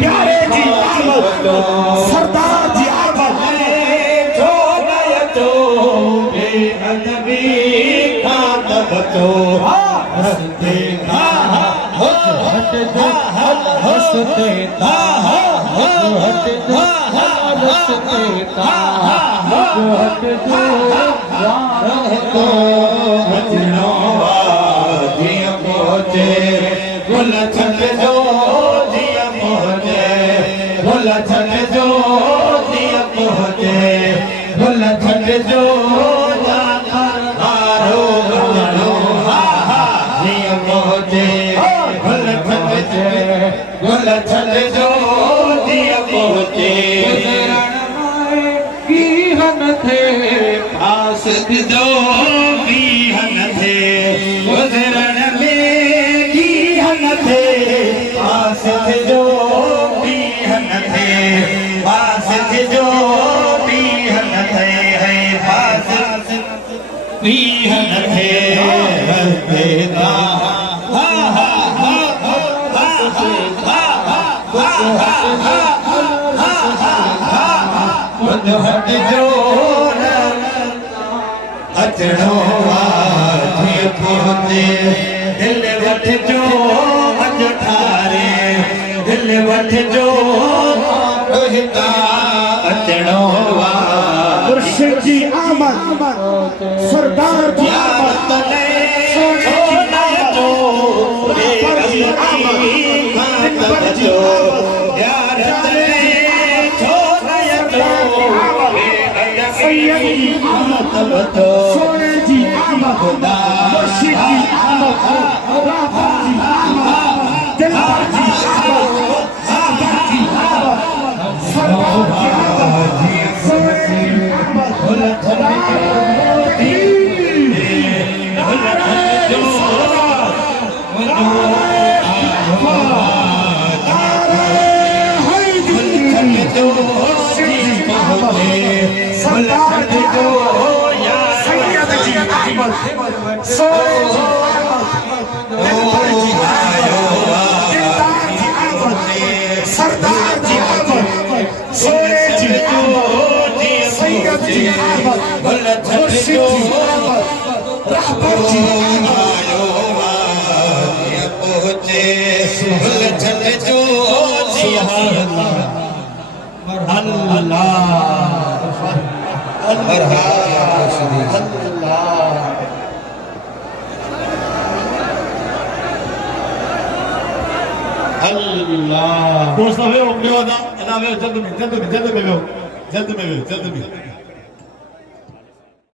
प्यारे जी सरदार जी मुर्शिद जी आमद सरदार जी आमद सोने जी आमद मुर्शिद जी आमद राफत जी आमद दिलबर जी आमद सागर जी आमद सरदार जी आमद सोने जी आमद सरदार जी सोने जी सैयद जी मुर्शिद जी रहबर जी दोस्त जल्द में